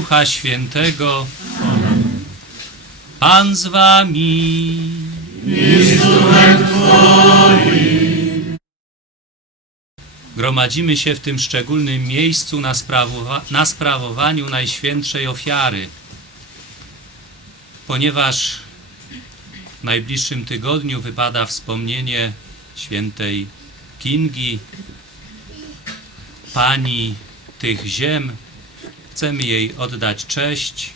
Ducha Świętego. Pan z wami. Gromadzimy się w tym szczególnym miejscu na, sprawowa- na sprawowaniu Najświętszej Ofiary, ponieważ w najbliższym tygodniu wypada wspomnienie świętej Kingi, pani tych ziem, Chcemy jej oddać cześć,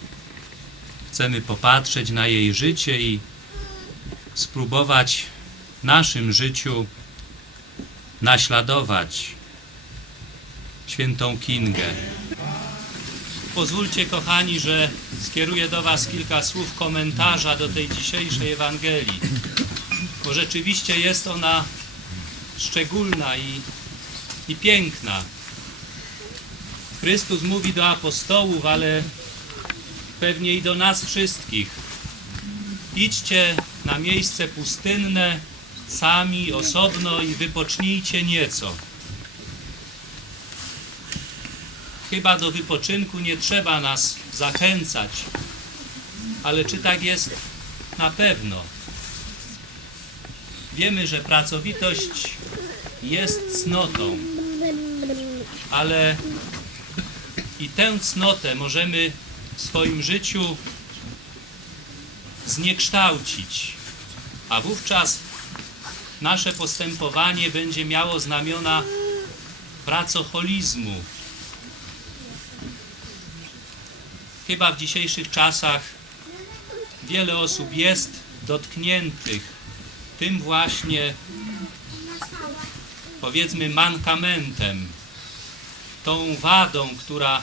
chcemy popatrzeć na jej życie i spróbować w naszym życiu naśladować świętą Kingę. Pozwólcie, kochani, że skieruję do Was kilka słów komentarza do tej dzisiejszej Ewangelii, bo rzeczywiście jest ona szczególna i, i piękna. Chrystus mówi do apostołów, ale pewnie i do nas wszystkich. Idźcie na miejsce pustynne, sami, osobno i wypocznijcie nieco. Chyba do wypoczynku nie trzeba nas zachęcać, ale czy tak jest na pewno? Wiemy, że pracowitość jest cnotą, ale i tę cnotę możemy w swoim życiu zniekształcić, a wówczas nasze postępowanie będzie miało znamiona pracoholizmu. Chyba w dzisiejszych czasach wiele osób jest dotkniętych tym właśnie, powiedzmy, mankamentem, tą wadą, która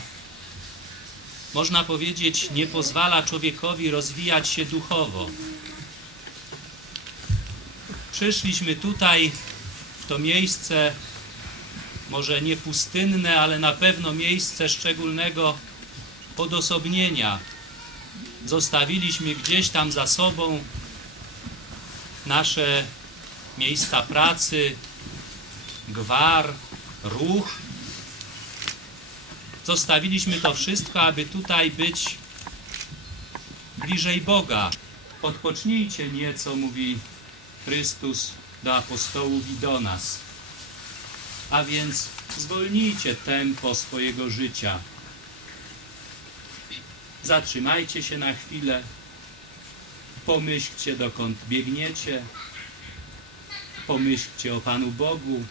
można powiedzieć nie pozwala człowiekowi rozwijać się duchowo. Przyszliśmy tutaj w to miejsce, może nie pustynne, ale na pewno miejsce szczególnego odosobnienia. Zostawiliśmy gdzieś tam za sobą nasze miejsca pracy, gwar, ruch, Zostawiliśmy to wszystko, aby tutaj być bliżej Boga. Odpocznijcie nieco, mówi Chrystus do apostołów i do nas. A więc zwolnijcie tempo swojego życia. Zatrzymajcie się na chwilę. Pomyślcie, dokąd biegniecie. Pomyślcie o Panu Bogu.